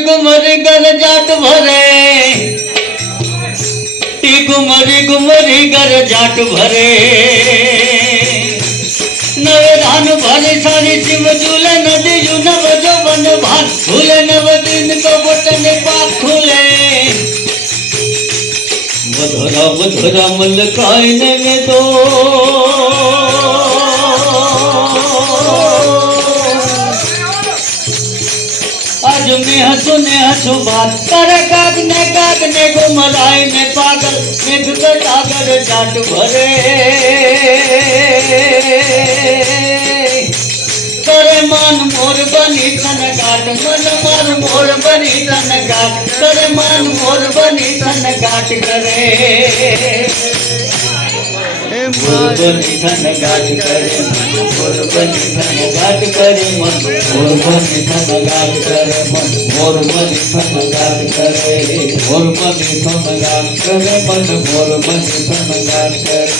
गुमरी गर जाट भरे गुमरी गर जाट भरे नवे धान भरे सारी शिव झूले नदी यू नव जो बन भान झूले नव दिन को बटन पाप खुले मधुरा मधुरा मलकायने में तो आज मैं हंसू बात करे कागने गुमराई में पागल मेघ सागर जाट भरे करे मान मोर बनी तन गाट मन मार मोर बनी तन गाट करे मान मोर बनी तन गाट करे मोर बनी तन गाट करे मोर बनी तन गाट करे मन मोर बनी तन गाट करे मन मोर बनी तन गाट करे मोर बनी तन गाट करे मन मोर बनी तन गाट करे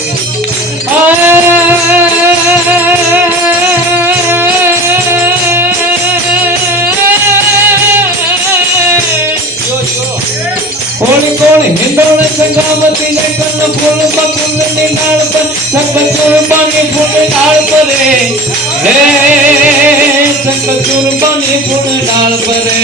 कोण हिंदोल संगामती ने कन फूल बकुल ने नाल पर संग पानी फूल डाल परे हे संग पानी फूल डाल परे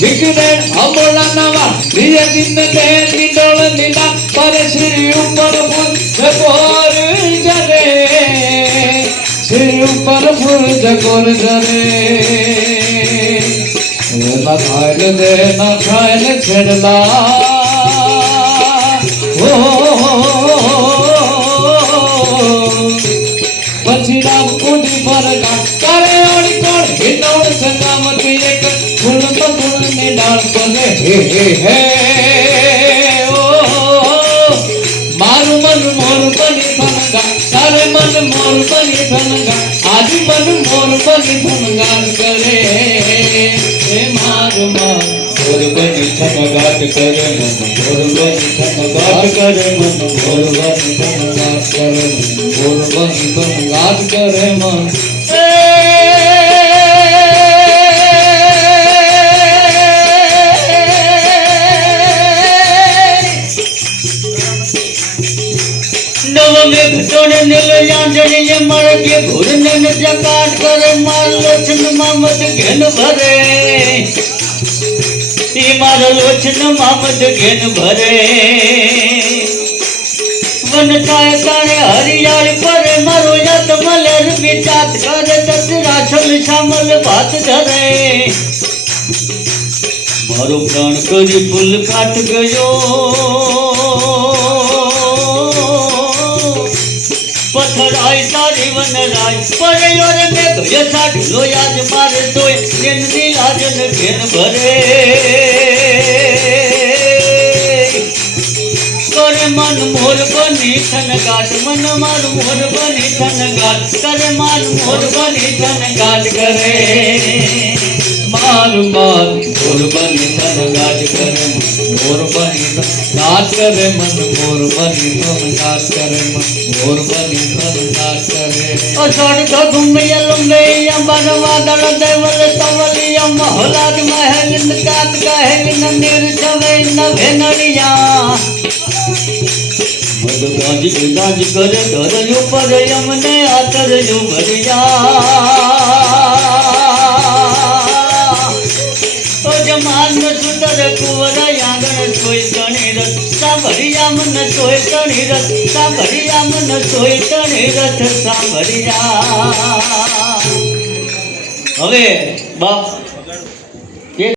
विकने अमोला नवा दिए दिन दे हिंदोल नीला पर श्री ऊपर फूल जगोर जरे श्री ऊपर फूल जगोर जरे न खायल छेड़ला પછી રામ કુંડી પર કરે ઓળી કોણ હિંડોળ સંગામતી એક ફૂલ તો ફૂલ ને ડાળ કરે હે ઓ મારું મન મોર બની થનગા તારે મન મોર બની થનગા આજ મન મોર બની થનગા કરે मोर बनी थन गाट करे मन मोर बनी थन गाट करे मन मोर बनी थन गाट करे मन मोर बनी थन गाट करे मन नव में घटोड़े नील यांजनी मर के घुरने न जकाट करे मार लोचन मामद घेन भरे मारो लोचन मामद घेन भरे वन काय ताणे हरियाल परे मारो यत मलर विचात करे दसरा छल शामल भात धरे मारो प्राण करी फूल काट गयो पथराई तारी वन राय परे और में गया साठ लो याद मारे तोय दिन दिलाजन घेन भरे करे मन मोर बनी थन गाट मन मार मोर बनी थन गाट करे मन मोर बनी थन गाट करे मार मार मोर बनी थन गाट करे मोर बनी थन गाट करे मन मोर बनी थन गाट करे मन मोर बनी थन गाट करे ओ छोड़ तो घुमैया लुमैया बनवादल देवल तवलिया महलाज महल काट कहल नंदीर छवे न भेनड़िया गाजी गाज करे धर यू पर यमने आतर यू भरिया ओ जमान सुतर कुवर आंगन सोई तणी रथ सांभरिया मन सोई तणी रथ सांभरिया मन सोई तणी रथ सांभरिया હવે બાપ